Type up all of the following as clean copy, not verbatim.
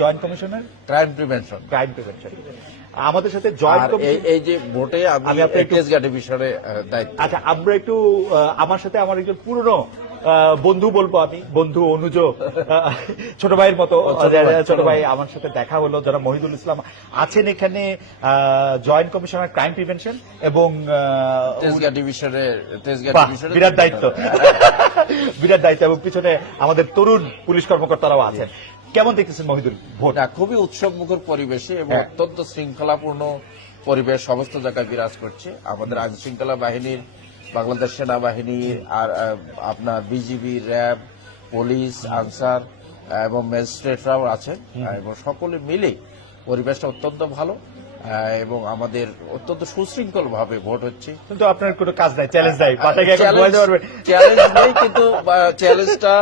Joint commissioner crime prevention. আমাদের সাথে joint commission এই যে ভোটে আমি এটিএস গার্ডের বিষয়ে দায়িত্ব। আচ্ছা, আমরা একটু আমার সাথে আমার একজন পুরনো বন্ধু বলবো, আমি বন্ধু অনুজ ছোট ভাইয়ের মতো ছোট ভাই আমার সাথে দেখা হলো, যারা মহিদুল ইসলাম আছেন এখানে, জয়েন্ট কমিশনার ক্রাইম প্রিভেনশন এবং বিরাট দায়িত্ব বিরাট দায়িত্ব, এবং পিছনে আমাদের তরুণ পুলিশ কর্মকর্তারাও আছেন। কেমন দেখতেছেন মহিদুল ভোট? খুবই উৎসবমুখর পরিবেশে এবং অত্যন্ত শৃঙ্খলাপূর্ণ পরিবেশ সমস্ত জায়গায় বিরাজ করছে। আমাদের আইন শৃঙ্খলা বাহিনীর, বাংলাদেশ সেনাবাহিনী, আর আপনার বিজিবি, র্যাব, পুলিশ, আনসার এবং ম্যাজিস্ট্রেটরাও আছেন, এবং সকলে মিলে পরিবেশটা অত্যন্ত ভালো এবং আমাদের অত্যন্ত সুশৃঙ্খল ভাবে ভোট হচ্ছে। কিন্তু আপনার কোনো কাজ নাই, চ্যালেঞ্জ নাই, চ্যালেঞ্জ নেই, কিন্তু চ্যালেঞ্জটা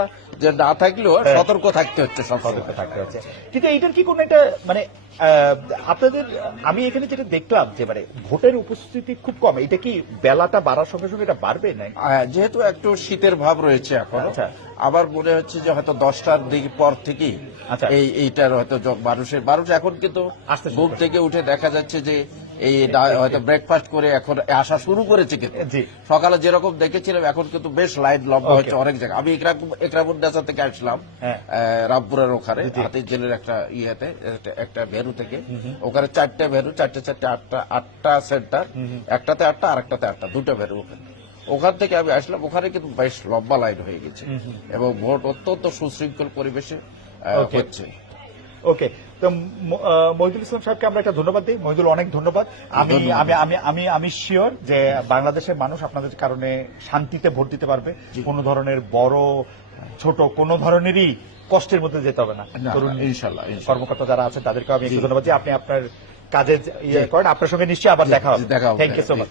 যে না থাকলেও সতর্ক থাকতে হচ্ছে, সতর্ক থাকতে হচ্ছে। কিন্তু এইটার কি কোনো একটা মানে আপনাদের, আমি এখানে যেটা দেখলাম যে মানে ভোটের উপস্থিতি খুব কম, এটা কি বেলাটা বাড়ার সঙ্গে সঙ্গে এটা বাড়বে না? যেহেতু একটু শীতের ভাব রয়েছে এখন, আচ্ছা, আবার মনে হচ্ছে যে হয়তো 10টার দিকে পর থেকেই এইটার হয়তো মানুষ এখন কিন্তু ঘুম থেকে উঠে দেখা যাচ্ছে যে এই হয়তো ব্রেকফাস্ট করে এখন আসা শুরু করেছে। কিন্তু সকালে যেরকম দেখেছিলাম এখন কিন্তু বেশ লাইন লম্বা হচ্ছে অনেক জায়গায়। আমি একরামুন্নাসা থেকে আসলাম, রামপুরের ওখানে হাতির জেলের একটা ইয়েতে, একটা ভেরু থেকে, ওখানে 4টে ভেরু, 4টে 8টা সেন্টার, একটাতে 8টা আর একটাতে 8টা, 2টা ভেরু ওখানে। ওখান থেকে আমি আসলাম, ওখানে কিন্তু বেশ লম্বা লাইন হয়ে গেছে এবং ভোট অত্যন্ত সুশৃঙ্খল পরিবেশে হচ্ছে। ওকে, তো মহিদুল ইসলাম সাহেবকে আমরা একটা ধন্যবাদ দিই। মহিদুল, অনেক ধন্যবাদ। আমি শিওর যে বাংলাদেশের মানুষ আপনাদের কারণে শান্তিতে ভোট দিতে পারবে। কোনো ধরনের বড় ছোট কোনো ধরনেরই কষ্টের মধ্যে যেতে হবে না। তরুণ ইনশাআল্লাহ কর্মকর্তা যারা আছেন তাদেরকে আমি একটু ধন্যবাদ দিই। আপনি আপনার কাজে ইয়ে করেন, আপনার সঙ্গে নিশ্চয়ই আবার দেখা হবে। দেখা হবে। Thank you so much.